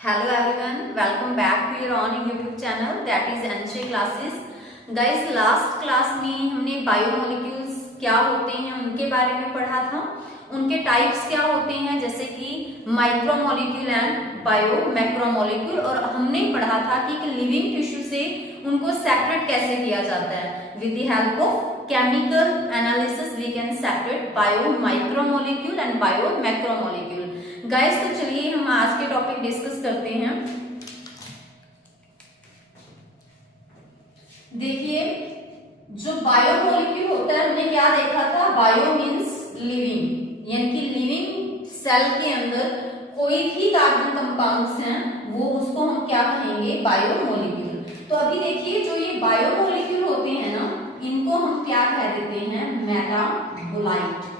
Hello everyone, welcome back to your own YouTube channel that is NC classes. Guys, last class में हमने biomolecules क्या होते हैं उनके बारे में पढ़ा था। उनके टाइप्स क्या होते हैं जैसे कि माइक्रोमोलिक्यूल एंड बायो मैक्रोमोलिक्यूल, और हमने पढ़ा था कि लिविंग टिश्यू से उनको सेपरेट कैसे किया जाता है। With the help of chemical analysis we can separate bio micromolecule and bio macromolecule. Guys, तो चलिए हम आज के टॉपिक डिस्कस करते हैं। देखिए, जो बायोमोलिक्यूल होता है हमने क्या देखा था, बायो मीन्स लिविंग, यानी कि लिविंग सेल के अंदर कोई भी कार्बन कंपाउंड्स हैं वो उसको हम क्या कहेंगे, बायोमोलिक्यूल। तो अभी देखिए, जो ये बायोमोलिक्यूल होते हैं ना, इनको हम क्या कह देते हैं, मेटाबोलाइट।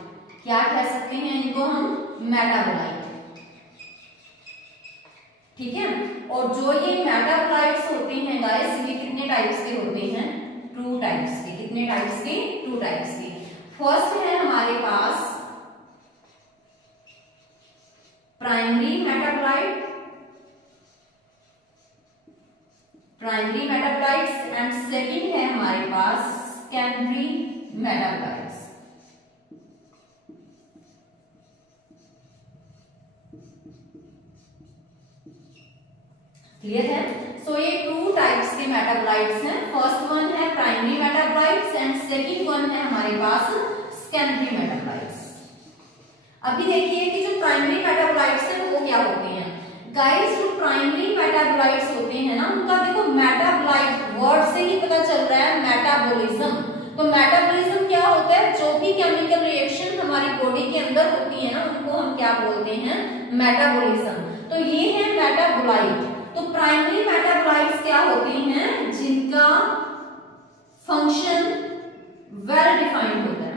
क्या कह सकते हैं इनको हम, मेटाबोलाइट। ठीक है। और जो ये मेटाबोलाइट्स होते हैं गाइस, ये कितने टाइप्स के होते हैं, 2 टाइप्स के। कितने टाइप्स के, 2 टाइप्स के। फर्स्ट है हमारे पास primary metabolite, primary metabolites, and second है हमारे पास सेकेंडरी मेटाबोलाइट्स। क्लियर है। सो ये 2 टाइप्स के मेटाबोलाइट्स हैं। फर्स्ट वन है primary metabolites and second one है हमारे पास सेकेंडरी मेटाबोलाइट्स। अभी देखिए कि जो प्राइमरी मेटाबोलाइट्स हैं वो क्या होते हैं। गाइस, जो प्राइमरी मेटाबोलाइट्स होते हैं ना, उनका देखो मेटाबोलाइट वर्ड से ही पता चल रहा है, मेटाबॉलिज्म। तो मेटाबॉलिज्म क्या होता है, जो भी केमिकल रिएक्शन हमारी बॉडी के अंदर होती है ना, उनको हम क्या बोलते हैं, मेटाबॉलिज्म। तो ये है मेटाबोलाइट। तो प्राइमरी मेटाबोलाइट्स क्या होते हैं, जिनका फंक्शन वेल डिफाइंड होता है,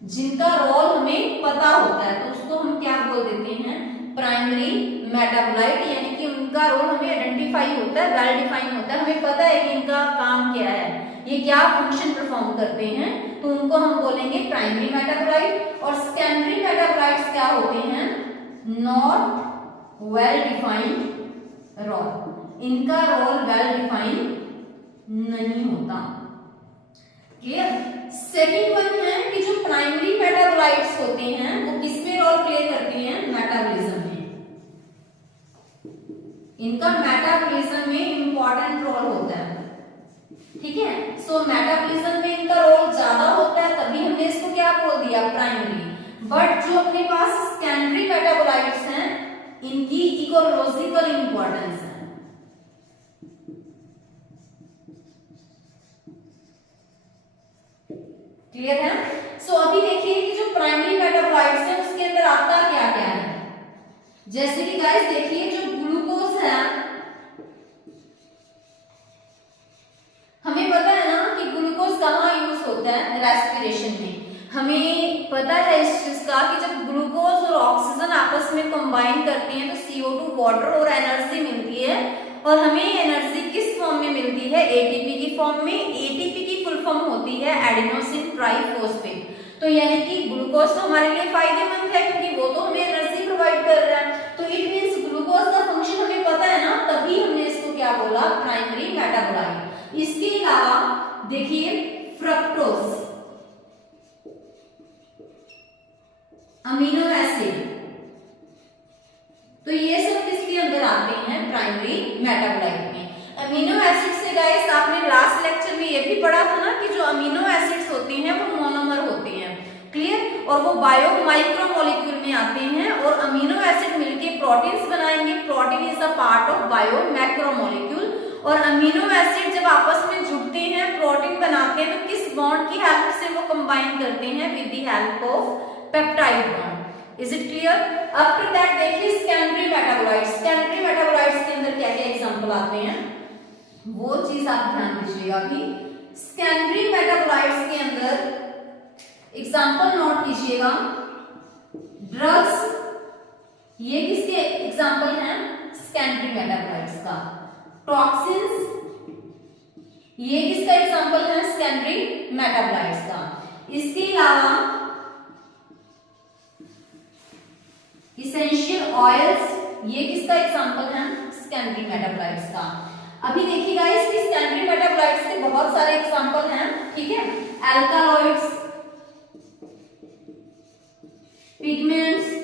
जिनका रोल हमें पता होता है, तो उसको हम क्या बोल देते हैं, प्राइमरी मेटाबोलाइट। यानी कि उनका रोल हमें आइडेंटिफाई होता है, वेल डिफाइंड होता है, हमें पता है कि इनका काम क्या है, ये क्या फंक्शन परफॉर्म करते हैं, तो उनको हम बोलेंगे प्राइमरी मेटाबोलाइट। और सेकेंडरी मेटाबोलाइट्स क्या होते हैं, नॉट वेल डिफाइंड रोल, इनका रोल वेल डिफाइन नहीं होता। क्लियर। सेकंड वन है कि जो प्राइमरी मेटाबोलाइट्स होते हैं वो किसमें रोल प्ले करते हैं, मेटाबॉलिज्म में। इनका मेटाबॉलिज्म में इंपॉर्टेंट रोल होता है। ठीक है। सो मेटाबॉलिज्म में इनका रोल ज्यादा होता है, तभी हमने इसको क्या बोल दिया, प्राइमरी। बट जो अपने पास सेकेंडरी मेटाबोलाइट्स हैं, इनकी इकोलॉजिकल इंपॉर्टेंस है। क्लियर है। सो अभी देखिए कि जो प्राइमरी मेटाबोलाइट्स है उसके अंदर आता क्या क्या है। जैसे कि गाइस देखिए, जो ग्लूकोज है, हमें पता है ना कि ग्लूकोज कहाँ यूज होता है, रेस्पिरेशन में। हमें पता है इस चीज का कि जब ग्लूकोज और ऑक्सीजन आपस में कंबाइन करते हैं तो CO2 वाटर और एनर्जी मिलती है। और हमें एनर्जी किस फॉर्म में मिलती है, ATP की फॉर्म में। ATP की फुल फॉर्म होती है एडिनोसिन ट्राइफॉस्फेट। तो यानी कि ग्लूकोज तो हमारे लिए फायदेमंद है क्योंकि वो तो हमें एनर्जी प्रोवाइड कर रहा है। तो इट मींस ग्लूकोज का फंक्शन हमें पता है ना, तभी हमने इसको क्या बोला, प्राइमरी मेटाबोलाइट। इसके अलावा देखिए फ्रक्टोज, अमीनो एसिड, तो ये सब किसके अंदर आते हैं, प्राइमरी मेटाबोलाइट में। अमीनो एसिड से गाइस आपने लास्ट लेक्चर में ये भी पढ़ा था ना कि जो अमीनो एसिड्स होते हैं वो मोनोमर होते हैं। क्लियर। और वो बायो माइक्रोमोलिक्यूल में आते हैं और अमीनो एसिड मिलके प्रोटीन्स बनाएंगे। Protein is a part of bio macromolecule. और अमीनो एसिड जब आपस में जुड़ते हैं, प्रोटीन बनाते हैं, तो किस बॉन्ड की हेल्प से वो कंबाइन करते हैं, with the help of peptide bond. Is it clear. After that देखिए सेकेंडरी मेटाबोलाइट्स। सेकेंडरी मेटाबोलाइट्स के अंदर क्या क्या एग्जांपल आते हैं वो चीज आप ध्यान दीजिएगा। कि सेकेंडरी मेटाबोलाइट्स के अंदर एग्जांपल नोट कीजिएगा। ड्रग्स, ये किसके एग्जांपल हैं, सेकेंडरी मेटाबोलाइट्स का। टॉक्सिन्स, ये किसका एग्जांपल है, सेकेंडरी मेटाबोलाइट्स का। इसके अलावा इसेंशियल ऑयल्स, ये किसका एग्जांपल है? सेकेंडरी मेटाबोलाइट्स का। अभी देखिए गाइस कि सेकेंडरी मेटाबोलाइट्स के बहुत सारे एग्जांपल हैं, ठीक है। अल्कालॉइड्स, पिगमेंट्स,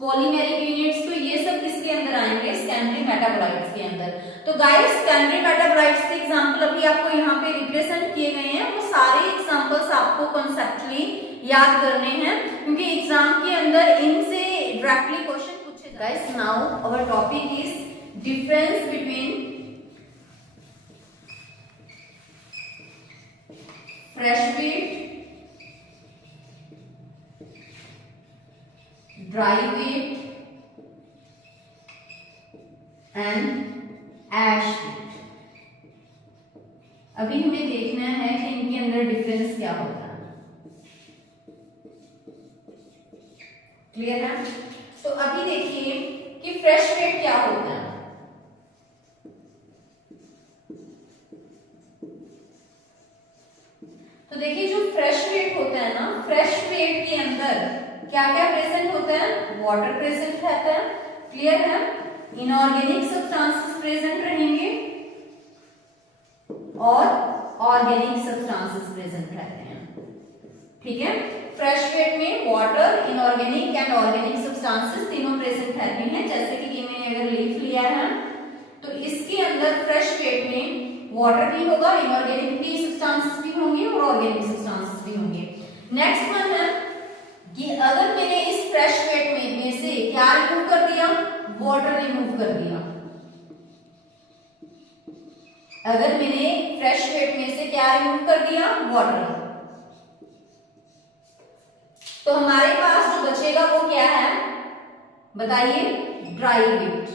पॉलीमेरिक यूनिट्स, तो ये सब किसके अंदर आएंगे? सेकेंडरी मेटाबोलाइट्स के अंदर। तो गाइस सेकेंडरी मेटाबोलाइट्स के एग्जांपल अभी आपको यहाँ पे रिप्रेजेंट किए गए हैं, वो सारे एग्जांपल्स आपको कॉन्सेप्चुअली याद करने हैं, क्योंकि एग्जाम के अंदर इनसे डायरेक्टली क्वेश्चन पूछे जाते हैं। Guys now our topic is difference between fresh weight, dry weight and ash weight. अभी हमें देखना है कि इनके अंदर डिफरेंस क्या होता है। क्लियर है? तो अभी देखिए कि फ्रेश वेट क्या होता है। तो देखिए जो फ्रेश वेट होता है ना, फ्रेश वेट के अंदर क्या क्या प्रेजेंट होता है? वाटर प्रेजेंट रहता है। क्लियर है? इनऑर्गेनिक सब्सटेंसेस प्रेजेंट रहेंगे और ऑर्गेनिक सब्सटेंसेस प्रेजेंट रहते हैं, ठीक है। फ्रेश वेट में water, inorganic and organic substances तीनों प्रेजेंट रहते हैं। जैसे कि ये मैंने अगर लीफ लिया है तो इसके अंदर फ्रेश वेट में वाटर भी होगा, इनऑर्गेनिक भी सब्सटेंसेस भी होंगे और ऑर्गेनिक सब्सटेंसेस भी होंगे। नेक्स्ट वन है कि अगर मैंने इस फ्रेश वेट में से क्या रिमूव कर दिया? वाटर रिमूव कर दिया। अगर मैंने फ्रेश वेट में से क्या रिमूव कर दिया? वाटर, तो हमारे पास जो बचेगा वो क्या है? बताइए। Dry weight.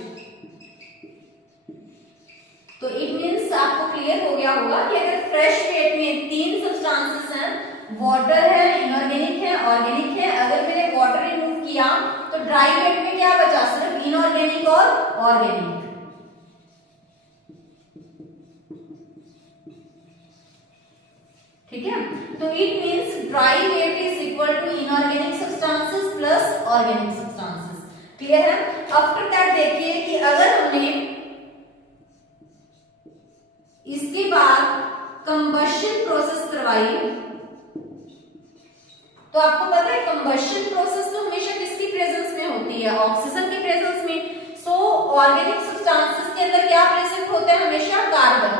तो इट मींस आपको क्लियर हो गया होगा कि अगर फ्रेश वेट में तीन सब्सटेंसेस हैं, वाटर है, इनऑर्गेनिक है, ऑर्गेनिक है, अगर मैंने वाटर रिमूव किया तो ड्राई वेट में क्या बचा? सिर्फ इनऑर्गेनिक और ऑर्गेनिक। ठीक है? तो it means dry weight is equal to inorganic substances plus organic substances. Clear है? आफ्टर दैट देखिए कि अगर हमने इसके बाद कंबशन प्रोसेस करवाई, तो आपको पता है कंबशन प्रोसेस तो हमेशा किसकी प्रेजेंस में होती है? ऑक्सीजन की प्रेजेंस में। सो ऑर्गेनिक सब्सटेंसेस के अंदर क्या प्रेजेंट होते हैं? हमेशा कार्बन।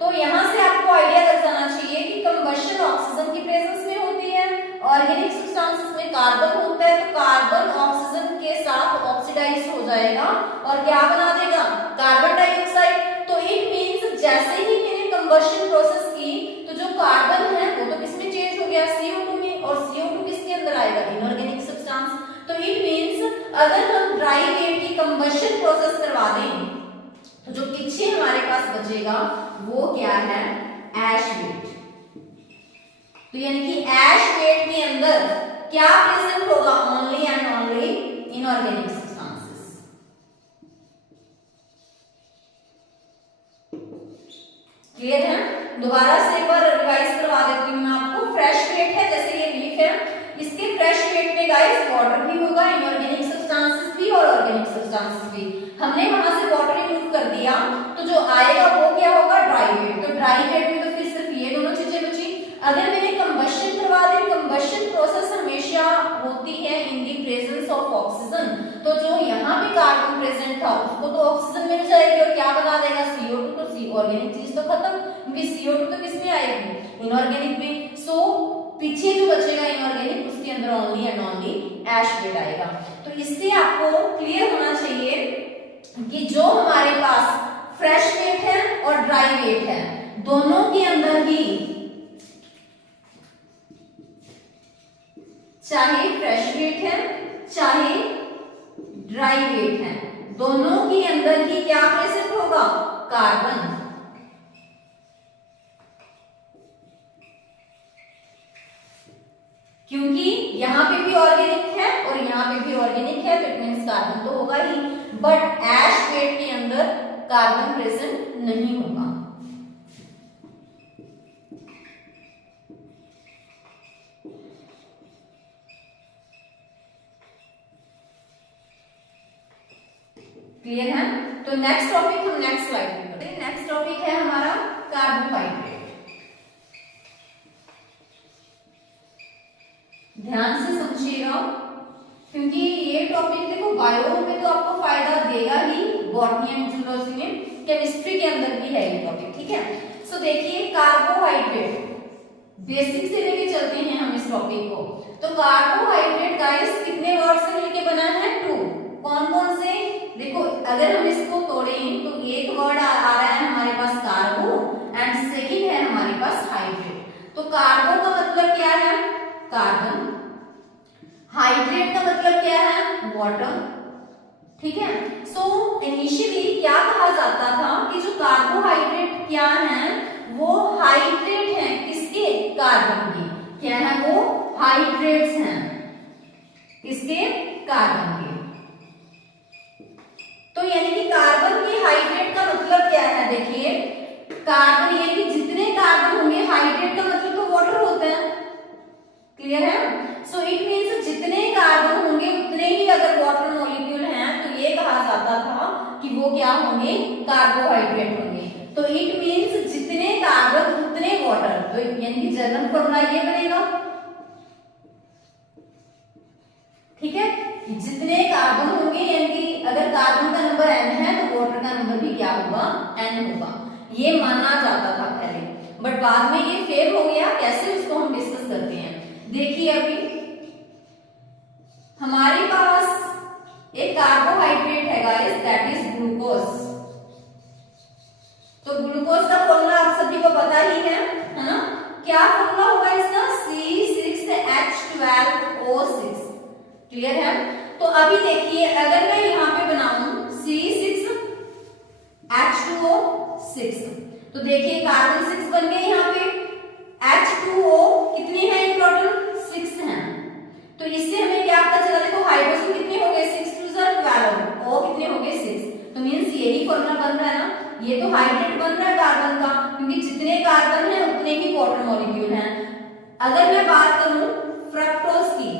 तो यहां से आपको आइडिया लग जाना चाहिए कि कंबशन ऑक्सीजन की प्रेजेंस में होती है, ऑर्गेनिक सब्सटेंसेस में कार्बन होता है। तो कार्बन ऑक्सीजन के साथ ऑक्सीडाइज हो जाएगा और क्या बना देगा? Carbon dioxide. तो इट मींस जैसे ही मैंने कंबशन प्रोसेस की तो जो कार्बन है वो तो किसमें चेंज हो गया? CO2 में। और CO2 किसके अंदर आएगा? Inorganic substance. तो इट मींस अगर हम ड्राई वेट की कंबशन प्रोसेस करवा दें तो जो पीछे हमारे पास बचेगा वो क्या है? ऐश वेट। तो यानी कि ऐश वेट के अंदर क्या प्रेजेंट होगा? Only and only inorganic substances. Clear है? दोबारा से एक बार रिवाइज करवा देती हूँ मैं आपको। फ्रेश वेट है, जैसे ये लीफ है, इसके फ्रेश वेट में गाइस वाटर भी होगा, इनऑर्गेनिक सब्सटेंसेस भी और ऑर्गेनिक सब्सटेंसेस भी। हमने वहां से वाटर रिमूव कर दिया तो जो आएगा वो क्या होगा? Dry weight. तो ड्राई वेट में तो फिर सिर्फ ये दोनों चीजें बची। अगर मैंने कंबशन करवा दी, कंबशन प्रोसेस हमेशा होती है इन दी प्रेजेंस ऑफ ऑक्सीजन। तो जो यहाँ पे कार्बन प्रेजेंट था उसको तो ऑक्सीजन मिल जाएगी और क्या बना देगा? CO2। तो ऑर्गेनिक चीज तो खत्म, क्योंकि CO2 तो किसमें आएगी? इनऑर्गेनिक में। सो पीछे जो बचेगा इनऑर्गेनिक, उसके अंदर only and only ash weight आएगा। तो इससे आपको क्लियर होना चाहिए कि जो हमारे पास फ्रेश वेट है और ड्राई वेट है, दोनों के अंदर ही, चाहे फ्रेश वेट है चाहे ड्राई वेट है, दोनों के अंदर ही क्या प्रेजेंट होगा? कार्बन। क्योंकि यहां पे भी ऑर्गेनिक है और यहां पे भी ऑर्गेनिक है, तो इट मींस कार्बन तो होगा ही। बट ऐश वेट के अंदर कार्बन प्रेजेंट नहीं होगा। क्लियर है? तो नेक्स्ट टॉपिक हम नेक्स्ट स्लाइड में करते हैं। नेक्स्ट टॉपिक है हमारा कार्बोहाइड्रेट। ध्यान से समझिएगा, क्योंकि ये टॉपिक देखो बायो में तो आपको फायदा देगा ही, बॉटनी एंड जूलॉजी में, केमिस्ट्री के अंदर भी है ये टॉपिक, ठीक है? सो देखिए कार्बोहाइड्रेट बेसिक से लेके चलते हैं हम इस टॉपिक को। तो कार्बोहाइड्रेट गाइस कितने वर्ड से मिलके बना है? 2। कौन कौन से? देखो अगर हम इसको तोड़ें तो एक वर्ड आ रहा है हमारे पास कार्बो एंड सेकंड है हमारे पास हाइड्रेट। तो कार्बो का मतलब क्या है? कार्बन। हाइड्रेट का मतलब क्या है? वाटर, ठीक है? सो इनिशियली क्या कहा जाता था कि जो कार्बोहाइड्रेट क्या है वो हाइड्रेट है, किसके? कार्बन के। क्या है वो? हाइड्रेट्स हैं, किसके? कार्बन के। तो यानी कि कार्बन के हाइड्रेट का मतलब क्या है? देखिए कार्बन यानी कि जितने कार्बन होंगे, हाइड्रेट का मतलब तो वाटर होता है, क्लियर है? सो इट मींस जितने कार्बन होंगे उतने ही अगर वाटर मॉलिक्यूल हैं तो ये कहा जाता था कि वो क्या होंगे? कार्बोहाइड्रेट होंगे। तो इट मींस जितने कार्बन उतने वाटर, तो यानी कि जनरल फॉर्मूला ये बनेगा, ठीक है? जितने कार्बन होंगे यानी कि अगर कार्बन का नंबर n है तो वाटर का नंबर भी क्या होगा? n होगा। ये माना जाता था पहले, बट बाद में ये फेल हो गया। कैसे, उसको हम डिस्कस करते हैं। देखिए अभी हमारे पास एक कार्बोहाइड्रेट है गाइस, दैट इज ग्लूकोज। तो ग्लूकोज का फॉर्मूला आप सभी को पता ही है ना? क्या फॉर्मूला होगा इसका? C6H12O6, क्लियर है? तो अभी देखिए अगर मैं यहाँ पे बनाऊं C6H2O6, तो देखिए कार्बन 6 बन गए यहाँ पे, H2O कितने हैं इन टोटल? 6 हैं। तो इससे हमें क्या पता चला? देखो हाइड्रोजन कितने हो गए? 6 2 12, O कितने हो गए? 6। तो मींस यही फॉर्मूला बन रहा है ना, ये तो हाइड्रेट बन रहा है कार्बन का, क्योंकि जितने कार्बन हैं उतने ही वाटर मॉलिक्यूल हैं। अगर मैं बात करूं फ्रक्टोज की,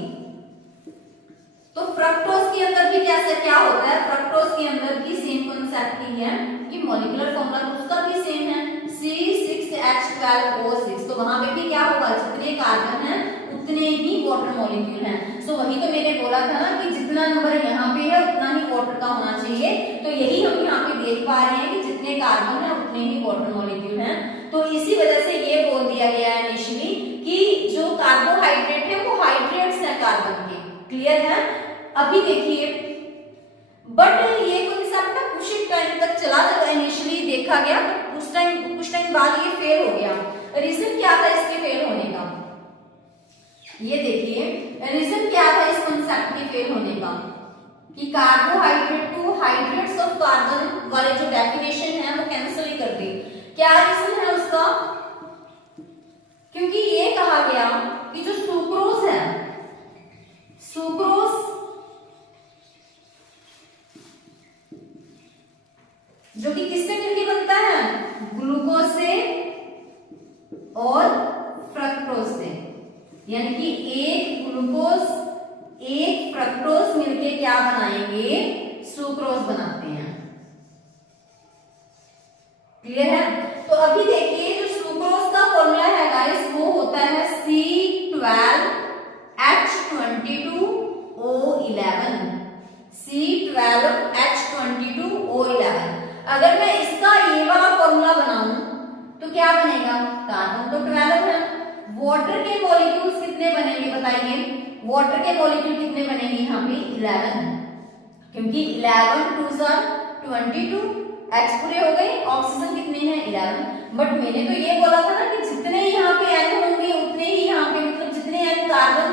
तो फ्रक्टोज के अंदर भी क्या होता है? फ्रक्टोज के अंदर भी सेम कॉन्सेप्ट ही है कि मॉलिक्यूलर फॉर्मूला तो उसका भी सेम है, C6H12O6। तो वहां पे भी क्या होगा? जितने कार्बन हैं उतने ही वाटर मॉलिक्यूल हैं। सो वही तो मैंने बोला था ना कि जितना नंबर यहाँ पे है उतना ही वाटर का होना चाहिए। तो यही हम यहाँ पे देख पा रहे हैं कि जितने कार्बन है उतने ही वाटर मॉलिक्यूल हैं। तो इसी वजह से ये बोल दिया गया है इनिशियली कि जो कार्बोहाइड्रेट है वो हाइड्रेट्स है कार्बन के, क्लियर है? अभी देखिए बट ये कॉन्सेप्ट ना कुछ टाइम तक चला जब इनिशियली देखा गया, तो कुछ टाइम बाद ये फेल हो गया। रीजन क्या था इसके फेल होने का? ये देखिए रीजन क्या था इस कॉन्सेप्ट के फेल होने का कि कार्बोहाइड्रेट को हाइड्रेट्स ऑफ कार्बन वाले जो डेफिनेशन है वो कैंसिल ही कर दी। क्या रीजन है उसका? क्योंकि ये कहा गया कि जो सुक्रोज है, सुक्रोज जो कि किससे मिलके बनता है? ग्लूकोज से और फ्रक्टोज से, यानी कि एक ग्लूकोज एक फ्रक्टोज मिलके क्या बनाएंगे? सुक्रोज बनाते हैं, क्लियर है? तो अभी देखिए जो सुक्रोज का फॉर्मूला है गाइस वो होता है C12H22O11, C12H22O11। अगर मैं इसका ये वाला फॉर्मूला बनाऊं तो क्या बनेगा? कार्बन तो 12 है, वाटर के मॉलिक्यूल्स कितने बनेंगे बताइए? वाटर के मॉलिक्यूल कितने बनेंगे यहाँ पे? 11, क्योंकि 11 2 22, H पूरे हो गए, ऑक्सीजन कितने हैं? 11। बट मैंने तो ये बोला था ना कि जितने यहाँ पे N होंगे उतने ही यहाँ पे, मतलब जितने N कार्बन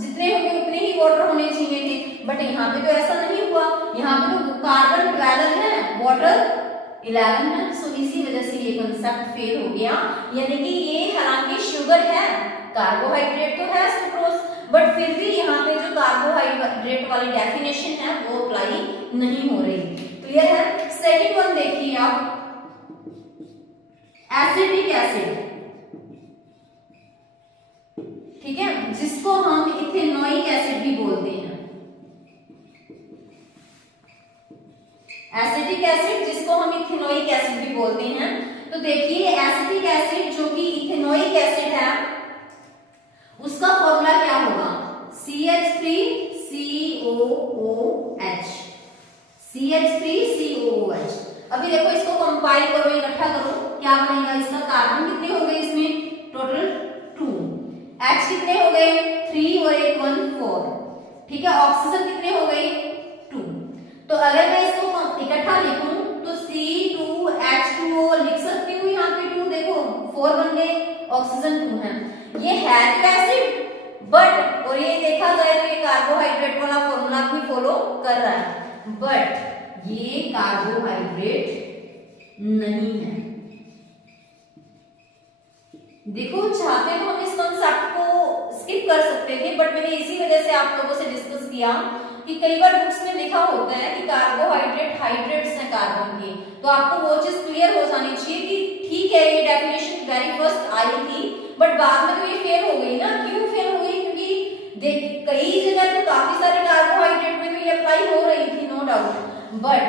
जितने होंगे उतने ही वाटर होने चाहिए थे। बट यहाँ पे तो ऐसा नहीं हुआ, यहाँ पे तो कार्बन 12 है, वाटर 11 है। सो इसी वजह से ये कंसेप्ट फेल हो गया। यानी कि ये हालांकि शुगर है, कार्बोहाइड्रेट तो है सुक्रोज, बट फिर भी यहाँ पे जो कार्बोहाइड्रेट वाली डेफिनेशन है वो अप्लाई नहीं हो रही, क्लियर है? सेकंड वन देखिए आप, एसिटिक एसिड, ठीक है, जिसको हम इथेनोइक एसिड भी बोलते हैं। एसिटिक एसिड जिसको हम इथेनोइक एसिड भी बोलते हैं। तो देखिए एसिटिक एसिड जो कि इथेनोइक एसिड है उसका फॉर्मूला क्या होगा, CH3COOH, CH3COOH। अभी देखो इसको कंपाइल करो, इकट्ठा करो, क्या बनेगा इसका, कार्बन कितने हो गए इसमें टोटल 2, H कितने हो गए 3 और एक 1 4, ठीक है, ऑक्सीजन कितने हो गए 2। तो अगर मैं इसको इकट्ठा लिखूं तो C2H2O लिख सकती हूँ, यहाँ पे 2 देखो 4 बन गए, ऑक्सीजन 2 है। ये है एसिड बट, और ये देखा जाए तो ये कार्बोहाइड्रेट वाला फॉर्मूला भी फॉलो कर रहा है, बट ये कार्बोहाइड्रेट नहीं है। देखो चाहते तो हम इस कॉन्सेप्ट को स्किप कर सकते थे, बट मैंने इसी वजह से आप लोगों से डिस्कस किया कि कई बार बुक्स में लिखा होता है कि कार्बोहाइड्रेट हाइड्रेट्स हैं कार्बन के, तो आपको वो चीज क्लियर हो जानी चाहिए कि ठीक है ये डेफिनेशन वेरी फर्स्ट आई थी बट बाद में तो ये फेल हो गई ना। क्यों फेल हो गई, क्योंकि देख कई जगह तो काफी सारे कार्बोहाइड्रेट में तो ये अप्लाई हो रही थी नो डाउट, बट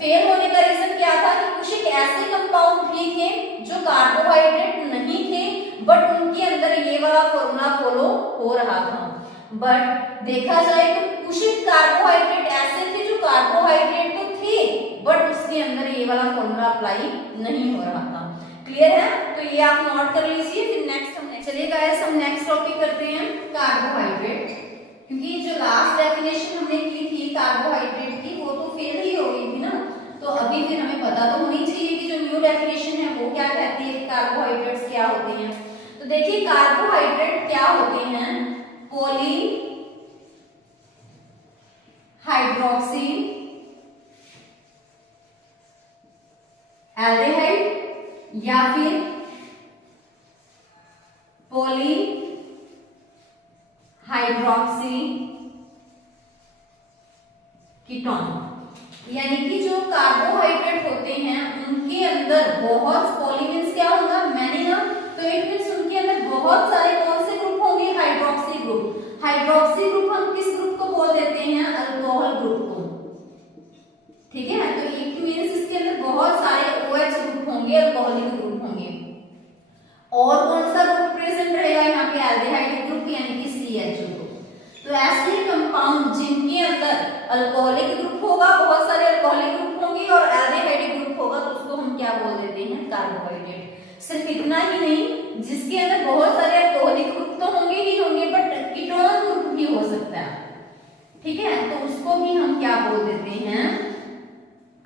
फेल होने का रीजन क्या था कि कुछ एक ऐसे कंपाउंड भी थे जो कार्बोहाइड्रेट नहीं थे बट उनके अंदर ये वाला फॉर्मूला फॉलो हो रहा था। बट देखा जाए तो कुछ कार्बोहाइड्रेट ऐसे थे जो कार्बोहाइड्रेट तो थे बट उसके अंदर ये वाला फॉर्मूला अप्लाई नहीं हो रहा था। क्लियर है, तो ये आप नोट कर लीजिए। फिर नेक्स्ट चलिए गाइस हम नेक्स्ट टॉपिक करते हैं कार्बोहाइड्रेट, क्योंकि जो लास्ट डेफिनेशन हमने की थी कार्बोहाइड्रेट की वो तो फेल ही हो गई थी ना, तो अभी फिर हमें पता तो होनी चाहिए कि जो न्यू डेफिनेशन है वो क्या कहती है, कार्बोहाइड्रेट्स क्या होते हैं। तो देखिए कार्बोहाइड्रेट क्या होते हैं, पॉली हाइड्रोक्सी एल्डिहाइड या फिर पॉली हाइड्रोक्सी कीटोन, यानी कि जो कार्बोहाइड्रेट होते हैं उनके अंदर बहुत, पॉली मींस क्या होगा मैनी ना, तो इट मींस उनके अंदर बहुत सारे कौन से ग्रुप होंगे, हाइड्रोक्सी ग्रुप। हाइड्रोक्सी ग्रुप हम किस ग्रुप को बोल देते हैं, अल्कोहल ग्रुप को, ठीक है। तो इट मींस इसके अंदर बहुत सारे OH ग्रुप होंगे, अल्कोहलिक ग्रुप होंगे। और कौन सा ग्रुप प्रेजेंट रहेगा यहाँ पे, एल्डिहाइड ग्रुप यानी कि CH ग्रुप। तो ऐसे कंपाउंड जिनके अंदर अल्कोहलिक ग्रुप होगा, बहुत सारे अल्कोहलिक ग्रुप होंगे और एल्डिहाइड ग्रुप होगा, तो उसको हम क्या बोल देते हैं, कार्बोहाइड्रेट। सिर्फ इतना ही नहीं, जिसके अंदर बहुत सारे अल्कोहलिक ग्रुप तो होंगे ही होंगे बट कीटोन ग्रुप भी हो सकता है, ठीक है, तो उसको भी हम क्या बोल देते हैं,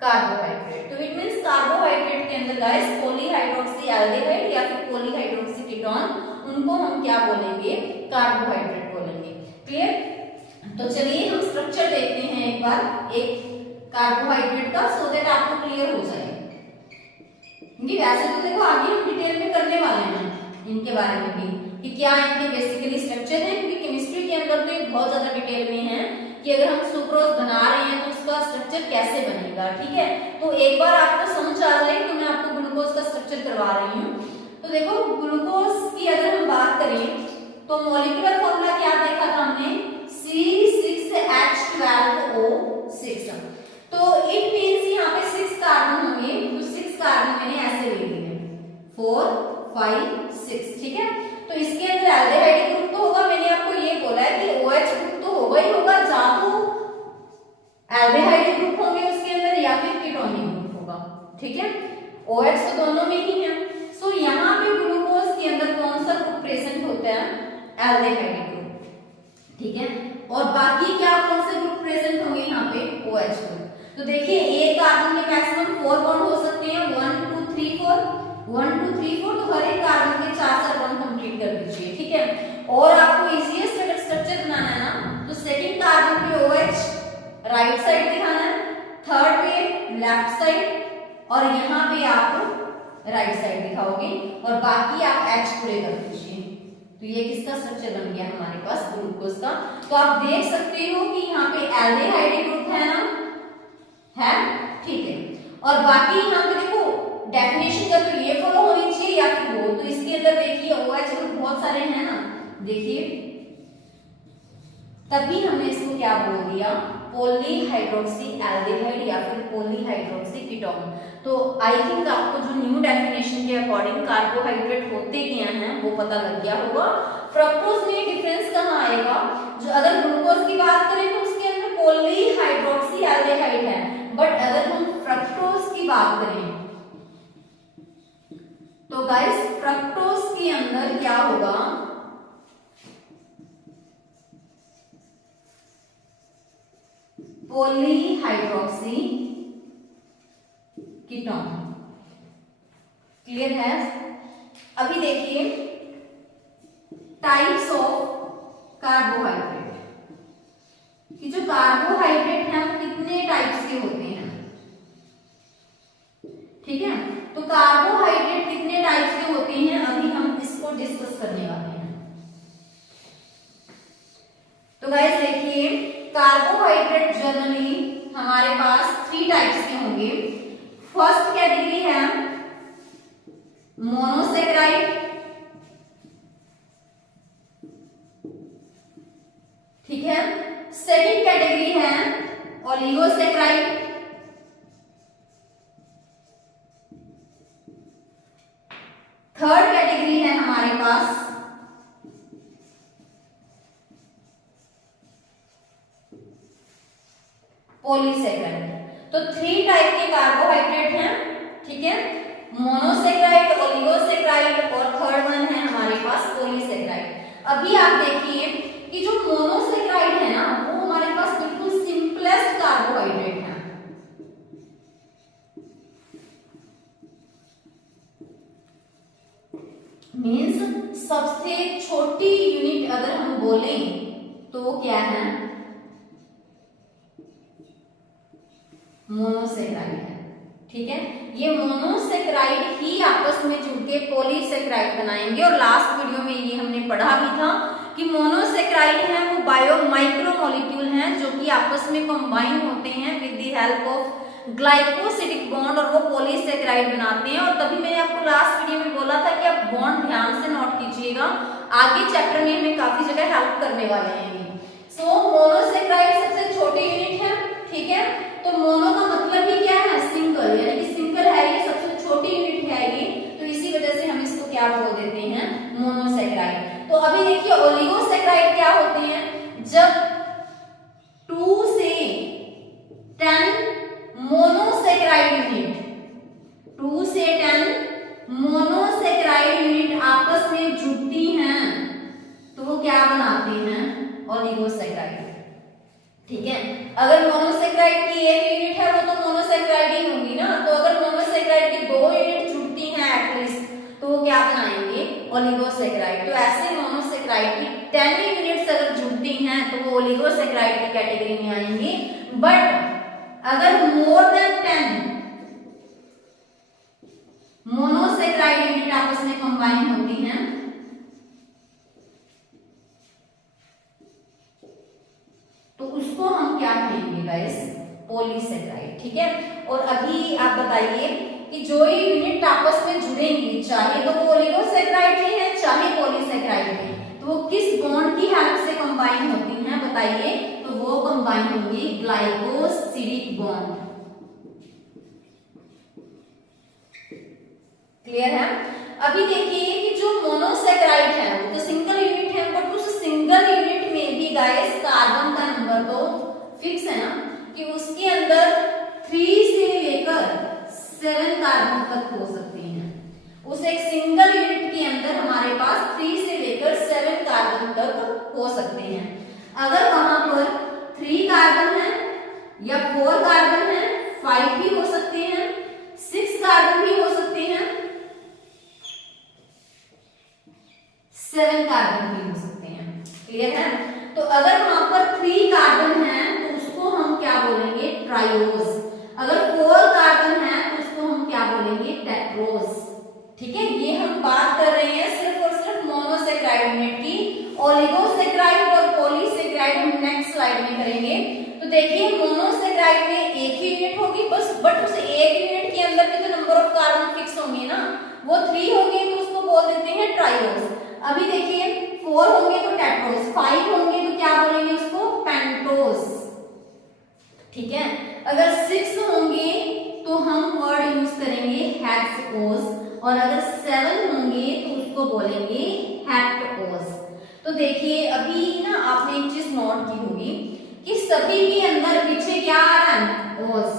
कार्बोहाइड्रेट। तो इट मींस कार्बोहाइड्रेट के अंदर गाइस पॉलीहाइड्रोक्सी एल्डिहाइड या फिर पॉलीहाइड्रोक्सी कीटोन, उनको हम क्या बोलेंगे, कार्बोहाइड्रेट बोलेंगे। क्लियर, तो चलिए हम स्ट्रक्चर देखते हैं एक बार एक कार्बोहाइड्रेट का, सो दैट आपको क्लियर हो जाए। क्योंकि वैसे तो देखो आगे हम डिटेल में करने वाले हैं इनके बारे में भी कि क्या इनके बेसिकली स्ट्रक्चर है, क्योंकि केमिस्ट्री के अंदर तो एक बहुत ज्यादा डिटेल में है कि अगर हम सुक्रोज बना रहे हैं तो उसका स्ट्रक्चर कैसे बनेगा, ठीक है। तो एक बार आपको समझ आ जाए तो मैं आपको ग्लूकोज का स्ट्रक्चर करवा रही हूँ। तो देखो ग्लूकोज की अगर हम बात करें तो मॉलिक्यूलर फॉर्मूला क्या देखा था हमने, C6H12O6। तो इट मींस यहाँ पे 6 कार्बन होंगे, तो 6 कार्बन मैंने ऐसे ले लिए 4 5 6, ठीक है। तो इसके अंदर एल्डिहाइड ग्रुप तो होगा, मैंने आपको ये बोला है कि OH ग्रुप तो होगा ही होगा, या तो एल्डिहाइड ग्रुप होंगे उसके अंदर या फिर कीटोनिक ग्रुप होगा, ठीक है। OH तो दोनों में ही है। सो यहाँ पे ग्लूकोज के अंदर कौन सा ग्रुप प्रेजेंट होता है, एल्डिहाइड ग्रुप, ठीक है। और बाकी क्या कौन से ग्रुप प्रेजेंट होंगे यहाँ पे, OH ग्रुप। तो देखिए एक कार्बन में मैक्सिमम 4 बॉन्ड हो सकते हैं, 1 2 3 4 1 2 3 4, तो हर एक कार्बन के 4 बॉन्ड कंप्लीट कर दीजिए, ठीक है। और आपको इजीएस्ट स्ट्रक्चर बनाना है ना, तो सेकंड कार्बन पे OH राइट साइड दिखाना है, थर्ड पे लेफ्ट साइड, और यहाँ पे आप राइट साइड दिखाओगे और बाकी आप H पूरे कर दीजिए। तो ये किसका स्ट्रक्चर बन गया हमारे पास, ग्लूकोज का। तो आप देख सकते हो कि यहाँ पे एल्डिहाइड ग्रुप है ना, है, ठीक है। और बाकी यहाँ पे देखो डेफिनेशन का तो ये फॉलो होनी चाहिए या फिर वो, तो इसके अंदर देखिए OH ग्रुप बहुत सारे हैं ना, देखिए तभी हमने इसको क्या बोल दिया, पॉलीहाइड्रोक्सी एल्डिहाइड या फिर पॉलीहाइड्रोक्सी कीटोन। तो आई थिंक आपको जो न्यू डेफिनेशन के अकॉर्डिंग कार्बोहाइड्रेट होते क्या हैं वो पता लग गया होगा। फ्रक्टोज में डिफरेंस कहाँ आएगा, जो अगर ग्लूकोज की बात करें तो उसके अंदर पॉलीहाइड्रोक्सी एल्डिहाइड है, बट अगर हम फ्रक्टोज की बात करें तो गाइस फ्रक्टोज के अंदर क्या होगा, पॉलीहाइड्रोक्सी कीटोन। क्लियर है। अभी देखिए टाइप्स ऑफ कार्बोहाइड्रेट, कि जो कार्बोहाइड्रेट हैं वो कितने टाइप्स के होते हैं। ठीक है, तो कार्बोहाइड्रेट कितने टाइप्स के होते हैं अभी हम इसको डिस्कस करने वाले हैं। तो गाइस देखिए कार्बोहाइड्रेट जनरली हमारे पास 3 टाइप्स के होंगे। फर्स्ट कैटेगरी है मोनोसेकेराइड, ठीक है। सेकंड कैटेगरी है ओलिगोसेकेराइड, थर्ड कैटेगरी है हमारे पास पॉलीसेकेराइड। तो 3 टाइप के कार्बोहाइड्रेट हैं, ठीक है, मोनोसेकेराइड, ओलिगोसेकेराइड और थर्ड वन है हमारे पास पॉलीसेकेराइड। अभी आप देखिए कि जो मोनोसेकेराइड है ना वो हमारे पास बिल्कुल सिंपलेस्ट कार्बोहाइड्रेट है। मींस सबसे छोटी यूनिट अगर हम बोलें तो वो क्या है, मोनोसेकेराइड है। ठीक है, ये मोनोसेकेराइड ही आपस में जुड़के पॉलीसेकेराइड बनाएंगे। और लास्ट वीडियो में ये हमने पढ़ा भी था कि मोनोसेकेराइड है वो बायो माइक्रोमोलिक्यूल हैं जो कि आपस में कंबाइन होते हैं with the help of glycosidic bond और वो पॉलीसेकेराइड बनाते हैं। और तभी मैंने आपको लास्ट वीडियो में बोला था कि आप बॉन्ड ध्यान से नोट कीजिएगा, आगे चैप्टर में हमें काफी जगह हेल्प करने वाले हैं। सो मोनोसेकेराइड सबसे छोटी यूनिट है, ठीक है। तो मोनो का मतलब ही क्या है, सिंगल, यानी कि सिंगल है, ये सबसे छोटी यूनिट है ये, तो इसी वजह से हम इसको क्या बोल देते हैं, मोनोसेकेराइड। तो अभी देखिए ओलिगोसेकेराइड क्या होते हैं, जब 2 से 10 मोनोसेकेराइड यूनिट, 2 से 10 मोनोसेकेराइड यूनिट आपस में जुड़ती हैं तो वो क्या बनाते हैं, ओलिगोसेकेराइड। ठीक है, अगर मोनोसेकेराइड की एक यूनिट है वो तो मोनोसेकेराइड ही होंगी ना, तो अगर मोनोसेकेराइड की 2 यूनिट जुड़ती हैं एटलीस्ट तो वो क्या बनाएंगे, ओलिगोसेकेराइड। तो ऐसे मोनोसेकेराइड की 10 यूनिट्स अगर जुड़ती हैं तो वो ओलिगोसेकेराइड की कैटेगरी में आएंगे। बट अगर मोर देन 10 मोनोसेकेराइड यूनिट आपस में कंबाइन होती हैं तो उसको हम क्या कहेंगे गाइस, पॉलीसेकेराइड। ठीक है, और अभी आप बताइए कि जो ये यूनिट आपस में जुड़ेंगी, चाहे तो वो ओलिगोसेकेराइड में है चाहे पॉलीसेकेराइड में, तो वो किस बॉन्ड की हेल्प से कंबाइन होती हैं बताइए, तो वो कंबाइन होंगी ग्लाइकोसिडिक बॉन्ड। क्लियर है। अभी देखिए कि जो मोनोसेकेराइड है वो तो सिंगल यूनिट है, बट उस सिंगल यूनिट में भी गाइस कार्बन का नंबर तो फिक्स है ना, कि उसके अंदर 3 से लेकर 7 कार्बन तक हो सकते हैं। उस एक सिंगल यूनिट के अंदर हमारे पास 3 से लेकर 7 कार्बन तक हो सकते हैं। अगर वहां पर 3 कार्बन है या 4 कार्बन है, 5 भी हो सकते हैं, 6 कार्बन भी हो सकते हैं, 7 कार्बन भी हो सकते हैं। क्लियर है। तो अगर वहां पर 3 कार्बन है तो उसको हम क्या बोलेंगे, ट्रायोज। अगर 4 कार्बन है तो उसको हम क्या बोलेंगे, टेट्रोज। ठीक है, ये हम बात कर रहे हैं सिर्फ और सिर्फ मोनोसेकेराइड यूनिट की। ओलिगोसेकेराइड और पॉलीसेकेराइड हम नेक्स्ट स्लाइड में करेंगे। तो देखिए मोनोसेकेराइड में एक ही यूनिट होगी बस, बट उस एक यूनिट के अंदर के जो नंबर ऑफ कार्बन फिक्स होंगे ना वो 3 होंगे तो उसको बोल देते हैं ट्रायोज। अभी देखिए 4 होंगे तो टेट्रोज, 5 होंगे तो क्या बोलेंगे उसको, पेंटोज। ठीक है। अगर 6 होंगे तो हम वर्ड यूज करेंगे हेक्सोस, और अगर 7 होंगे तो उसको बोलेंगे हेप्टोस। तो देखिए अभी ना आपने एक चीज नोट की होगी कि सभी के अंदर पीछे क्या आ रहा है, ओस।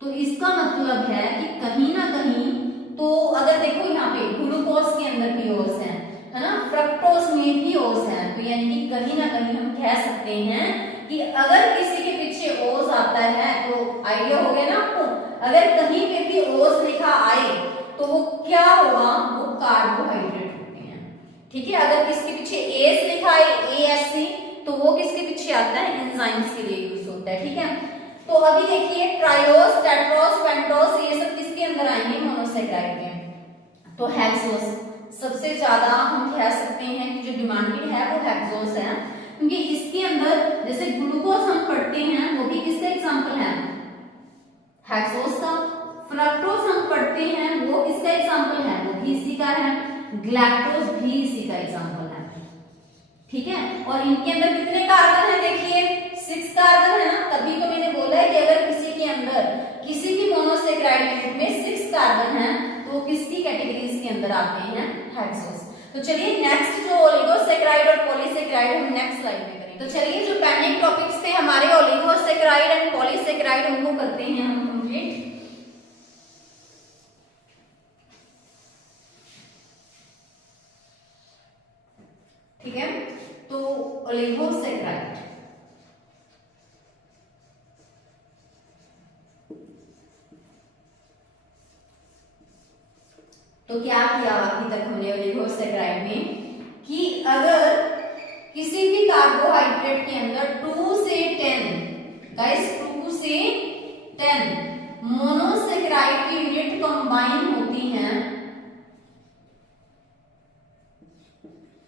तो इसका मतलब है कि कहीं ना कहीं, तो अगर देखो यहाँ पे ग्लूकोज के अंदर भी ओस है ना, फ्रक्टोज में भी ओस है, तो यानी कि कहीं ना कहीं हम कह सकते हैं कि अगर किसी के पीछे ओस आता है तो आइडिया हो गया ना आपको, अगर कहीं पे भी ओस लिखा आए तो वो क्या होगा, वो कार्बोहाइड्रेट होते हैं। ठीक है, अगर किसके पीछे एस लिखा है, ASC, तो वो किसके पीछे आता है, एंजाइम्स के लिए यूज होता है। ठीक है, तो अभी देखिए ट्रायोस, टेट्रोस, पेंटोस, ये सब किसके अंदर आएंगे, मोनोसेक्राइड के। तो हेक्सोस सबसे ज्यादा हम कह सकते हैं कि जो डिमांडेड है वो हेक्सोस है, क्योंकि इसके अंदर जैसे ग्लूकोज हम पढ़ते हैं वो भी किसका एग्जांपल है, हेक्सोस का। फ्रक्टोज हम पढ़ते हैं वो किसका एग्जांपल है, वो भी इसी का है। ग्लैक्टोज भी इसी का एग्जांपल है। ठीक है, और इनके अंदर कितने कार्बन है, देखिए 6 कार्बन है ना, तभी तो मैंने बोला है कि अगर किसी के अंदर किसी भी मोनोसेक्राइड यूनिट में 6 कार्बन है तो वो किसकी कैटेगरीज के अंदर आते हैं, हेक्सोस। तो चलिए नेक्स्ट जो ओलिगोसेक्राइड और पॉलीसेक्राइड हम नेक्स्ट स्लाइड में करेंगे। तो चलिए जो पेंडिंग टॉपिक्स थे हमारे ओलिगोसेक्राइड एंड पॉलीसेक्राइड, उनको करते हैं हम कंप्लीट। ठीक है, तो ओलिगोसेक्राइड, तो क्या किया अभी तक हमने ओलिगोसेक्राइड में कि अगर किसी भी कार्बोहाइड्रेट के अंदर 2 से 10, गाइस 2 से 10 मोनोसेक्राइड की यूनिट कंबाइन होती हैं,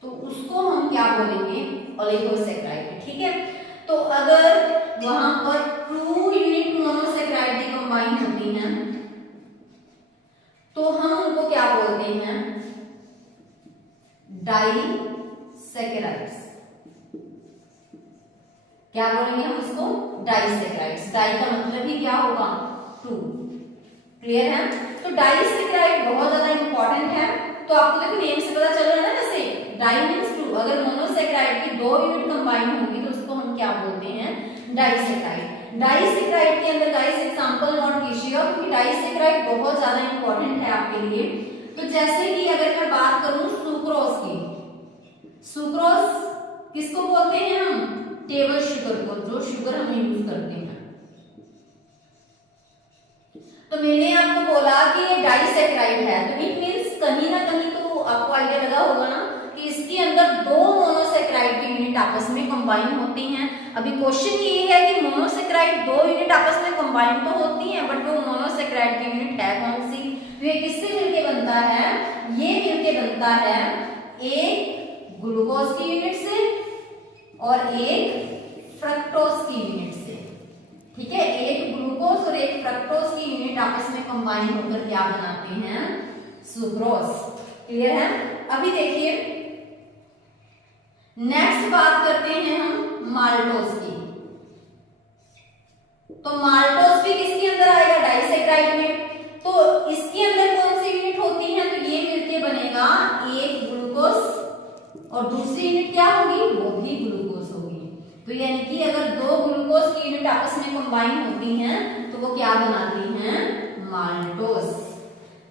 तो उसको हम क्या बोलेंगे, ओलिगोसेक्राइड। ठीक है, तो अगर वहां पर 2 यूनिट मोनोसेक्राइड की कंबाइन होती हैं तो हम उनको क्या बोलते हैं, डाइसेकेराइड्स। क्या बोलेंगे हम उसको, डाइसेकेराइड्स। डाई का मतलब ही क्या होगा, 2। क्लियर है, तो डाइसेकेराइड बहुत ज्यादा इंपॉर्टेंट है। तो आपको देखो नेम से पता चल रहा है ना, जैसे डाई मींस 2, अगर मोनोसेक्राइड की 2 यूनिट कंबाइन होंगी तो उसको हम क्या बोलते हैं, डाइसेक्राइड। डाइसेक्राइड के अंदर गाइस एग्जांपल नोट कीजिएगा, क्योंकि डाइसेक्राइड बहुत ज्यादा इंपॉर्टेंट है आपके लिए। तो जैसे कि अगर मैं बात करूं सुक्रोज की, सुक्रोज किसको बोलते हैं हम, टेबल शुगर को, जो शुगर हम यूज करते हैं। तो मैंने आपको बोला कि ये डाइसेक्राइड है, तो इट मींस कहीं ना कहीं तो आपको आइडिया लगा होगा ना कि इसके अंदर 2 मोनोसेक्राइड की यूनिट आपस में कंबाइन होती हैं। अभी क्वेश्चन ये है कि मोनोसेक्राइड 2 यूनिट आपस में कंबाइन तो होती हैं, बट वो मोनोसेक्राइड की यूनिट है कौन सी, तो ये किससे मिलके बनता है, ये मिलके बनता है एक ग्लूकोज की यूनिट से और एक फ्रक्टोज की यूनिट से। ठीक है, एक ग्लूकोज और एक फ्रक्टोज की यूनिट आपस में कंबाइन होकर क्या बनाते हैं, सुक्रोज। क्लियर है, अभी देखिए नेक्स्ट बात करते हैं हम माल्टोज की। तो माल्टोज भी किसके अंदर आएगा, डाइसेक्राइड में। तो इसके अंदर कौन सी यूनिट होती है, तो ये मिलके बनेगा एक ग्लूकोज और दूसरी यूनिट क्या होगी, वो भी ग्लूकोज होगी। तो यानी कि अगर 2 ग्लूकोज की यूनिट आपस में कंबाइन होती हैं तो वो क्या बनाती हैं, माल्टोज।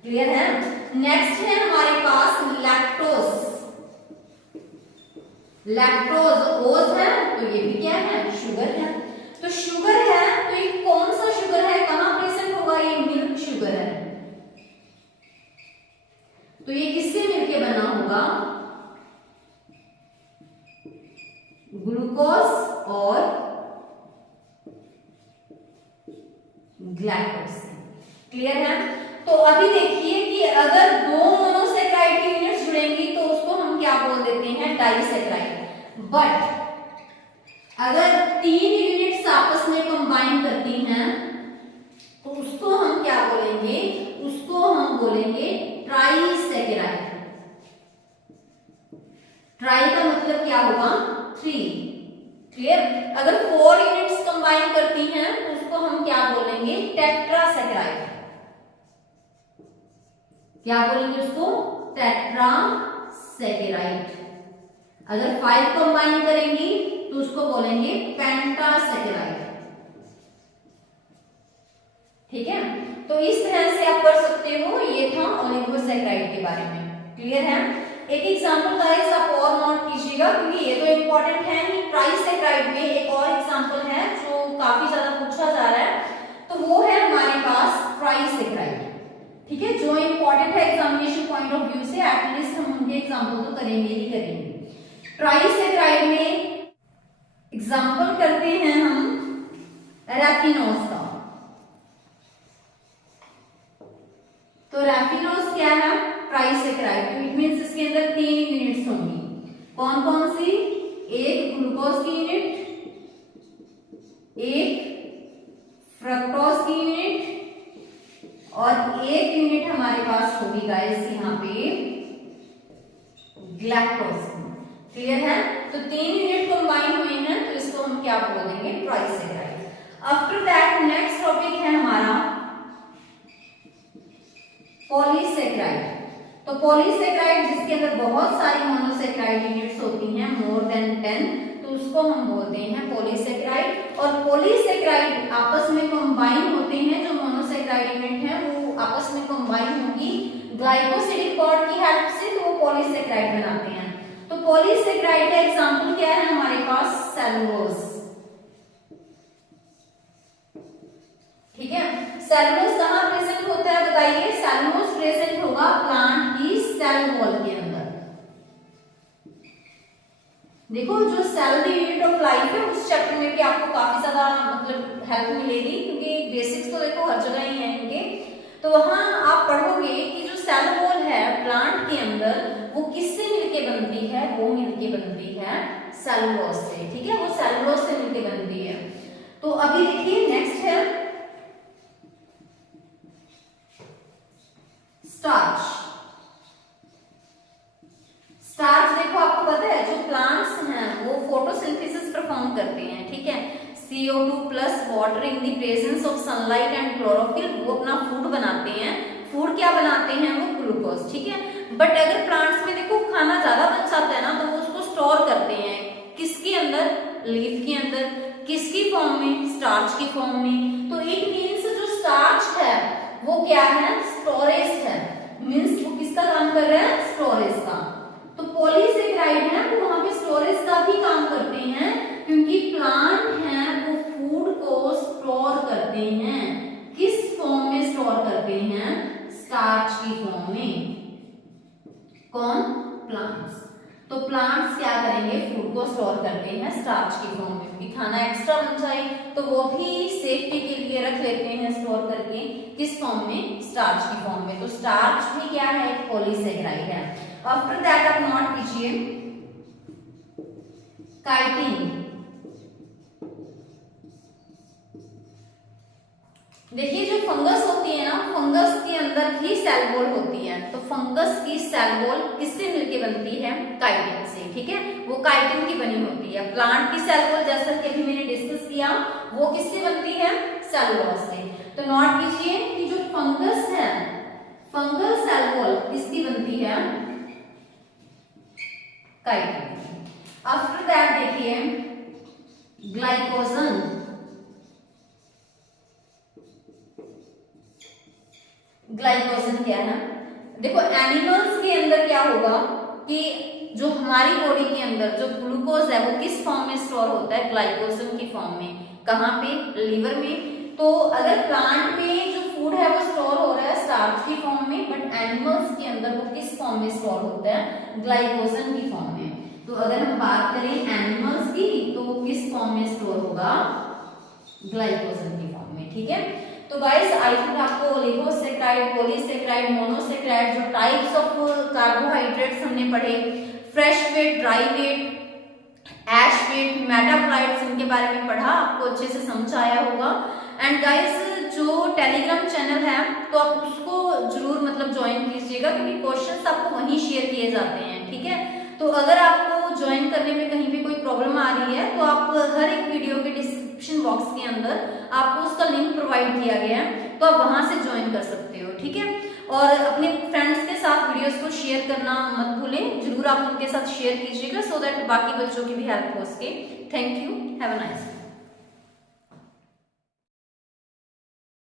क्लियर है, नेक्स्ट है हमारे पास लैक्टोज। लैक्टोज ओज है, तो ये भी क्या है, शुगर है। तो शुगर है तो ये कौन सा शुगर है, कहां प्रेजेंट होगा, ये मिल्क शुगर है। तो ये किससे मिलके बना होगा, ग्लूकोज और ग्लाइकोज। क्लियर है, तो अभी देखिए कि अगर 2 मोनोसेक्राइड की यूनिट्स जुड़ेंगी तो उसको हम क्या बोल देते हैं, डाइसेक्राइड। बट अगर 3 यूनिट्स आपस में कंबाइन करती हैं तो उसको हम क्या बोलेंगे, उसको हम बोलेंगे ट्राइसेकेराइड। ट्राई का मतलब क्या होगा, 3। क्लियर। अगर 4 यूनिट्स कंबाइन करती हैं तो उसको हम क्या बोलेंगे, टेट्रासैकेराइड। क्या बोलेंगे उसको, टेट्रासैकेराइड। अगर 5 कंबाइन करेंगी तो उसको बोलेंगे पेंटासैकेराइड। ठीक है, तो इस तरह से आप कर सकते हो। ये था ओलिगोसैकेराइड के बारे में। क्लियर है। एक एग्जांपल गाइस आप और नोट कीजिएगा क्योंकि ये तो इंपॉर्टेंट है ही। ट्राइसैकेराइड में एक और एग्जांपल है जो काफी ज्यादा पूछा जा रहा है, तो वो है हमारे पास ट्राइसैकेराइड। ठीक है, जो इंपॉर्टेंट है एग्जामिनेशन पॉइंट ऑफ व्यू से, एटलीस्ट हम उनके एग्जांपल तो करेंगे ही करेंगे। ट्राइसैकेराइड में एग्जांपल करते हैं हम रैफिनोज का। तो रैफिनोज क्या है, ट्राइसैकेराइड। तो इट मींस इसके अंदर 3 यूनिट्स होंगी। कौन कौन सी, एक ग्लूकोज की यूनिट, एक फ्रक्टोज की यूनिट और एक यूनिट हमारे पास होगी गाइस यहाँ पे ग्लैक्टोज। क्लियर है। तो 3 यूनिट कंबाइन हुए हैं तो इसको हम क्या बोल देंगे, ट्राइसैकेराइड। आफ्टर दैट नेक्स्ट टॉपिक है हमारा पॉलीसैकेराइड। तो पॉलीसैकेराइड जिसके अंदर बहुत सारी मोनोसैकेराइड यूनिट्स होती हैं, मोर देन 10, तो उसको हम बोलते हैं पॉलीसैकेराइड। और पॉलीसैकेराइड आपस में कंबाइन होते हैं, जो मोनोसैकेराइड यूनिट है वो आपस में कंबाइन होगी ग्लाइकोसिडिक बॉन्ड की हेल्प से, तो वो पॉलीसैकेराइड बनाते हैं। तो पॉलीसैकेराइड का एग्जांपल क्या है हमारे पास, सेलुलोज। ठीक है, सेलुलोज कहां प्रेजेंट होता है बताइए, सेलुलोज प्रेजेंट होगा प्लांट की सेल वॉल के अंदर। देखो जो cell the unit of life है उस चैप्टर में भी आपको काफी ज्यादा मतलब हेल्प मिलेगी क्योंकि बेसिक्स तो देखो हर जगह ही है इनके। तो वहां आप पढ़ोगे कि जो सेल वॉल है प्लांट के अंदर वो किससे मिलके बनती है, वो मिलके बनती है सेलुलोज से। ठीक है, वो सेलुलोज से मिलके बनती है। तो अभी देखिए नेक्स्ट है स्टार्च। स्टार्च देखो आपको पता है जो प्लांट्स हैं वो फोटोसिंथेसिस परफॉर्म करते हैं। ठीक है, CO2 plus water in the presence of sunlight and chlorophyll, वो अपना फूड बनाते हैं। फूड क्या बनाते हैं, वो ग्लूकोज। ठीक है, बट अगर प्लांट्स में देखो खाना ज्यादा बच जाता है ना तो वो उसको स्टोर करते हैं किसके अंदर, लीफ के अंदर। किसकी फॉर्म में, स्टार्च की फॉर्म में। तो इट मीन्स जो स्टार्च है वो क्या है, स्टोरेज है। मीन्स वो किसका काम कर रहा है, स्टोरेज का। तो पॉलीसैकेराइड है वो वहां पे स्टोरेज का भी काम करते हैं क्योंकि प्लांट हैं वो फूड को स्टोर करते हैं। किस फॉर्म में स्टोर करते हैं, स्टार्च की फॉर्म में। कौन, प्लांट्स। तो प्लांट्स क्या करेंगे, फूड को स्टोर करते हैं स्टार्च की फॉर्म में क्योंकि खाना एक्स्ट्रा बन जाए तो वो भी सेफ्टी के लिए रख लेते हैं स्टोर करके। किस फॉर्म में, स्टार्च की फॉर्म में। तो स्टार्च भी क्या है, एक पॉलीसैकेराइड है। आफ्टर दैट आप नोट कीजिए काइटिन। देखिए जो फंगस होती है ना, फंगस के अंदर भी सेल वॉल होती है। तो फंगस की सेल वॉल किससे मिलके बनती है, काइटिन से। ठीक है, वो काइटिन की बनी होती है। प्लांट की सेल वॉल जैसा कि अभी मैंने डिस्कस किया वो किससे बनती है, सेलुलोज से। तो नोट कीजिए कि जो फंगस है, फंगल सेल वॉल किसकी बनती है, काइटिन। आफ्टर दैट देखिए ग्लाइकोजन। ग्लाइकोजन क्या है, देखो एनिमल्स के अंदर क्या होगा कि जो हमारी बॉडी के अंदर जो ग्लूकोज है वो किस फॉर्म में स्टोर होता है, ग्लाइकोजन की फॉर्म में। कहाँ पे, लीवर में। तो अगर प्लांट में जो फूड है वो स्टोर हो रहा है स्टार्च की फॉर्म में, बट एनिमल्स के अंदर वो किस फॉर्म में स्टोर होता है, ग्लाइकोजन की फॉर्म में। तो अगर हम बात करें एनिमल्स की तो वो किस फॉर्म में स्टोर होगा, ग्लाइकोजन की फॉर्म में। ठीक है, तो गाइस आई थिंक आपको ओलिगोसैकेराइड, पॉलीसैकेराइड, मोनोसैकेराइड जो टाइप्स ऑफ कार्बोहाइड्रेट्स हमने पढ़े, फ्रेश वेट, ड्राई वेट, एश वेट, मेटाबोलाइट्स, इनके बारे में पढ़ा, आपको अच्छे से समझ आया होगा। एंड गाइस जो टेलीग्राम चैनल है तो आप उसको जरूर मतलब ज्वाइन कीजिएगा क्योंकि क्वेश्चंस आपको वहीं शेयर किए जाते हैं। ठीक है, तो अगर आपको ज्वाइन करने में कहीं भी कोई प्रॉब्लम आ रही है तो आप प्रोवाइड किया गया है, तो आप वहां से ज्वाइन कर सकते हो। ठीक है, और अपने फ्रेंड्स के साथ वीडियोस को शेयर करना मत भूलें, जरूर आप उनके साथ शेयर कीजिएगा, सो दैट बाकी बच्चों की भी हेल्प हो सके। Thank you, have a nice day.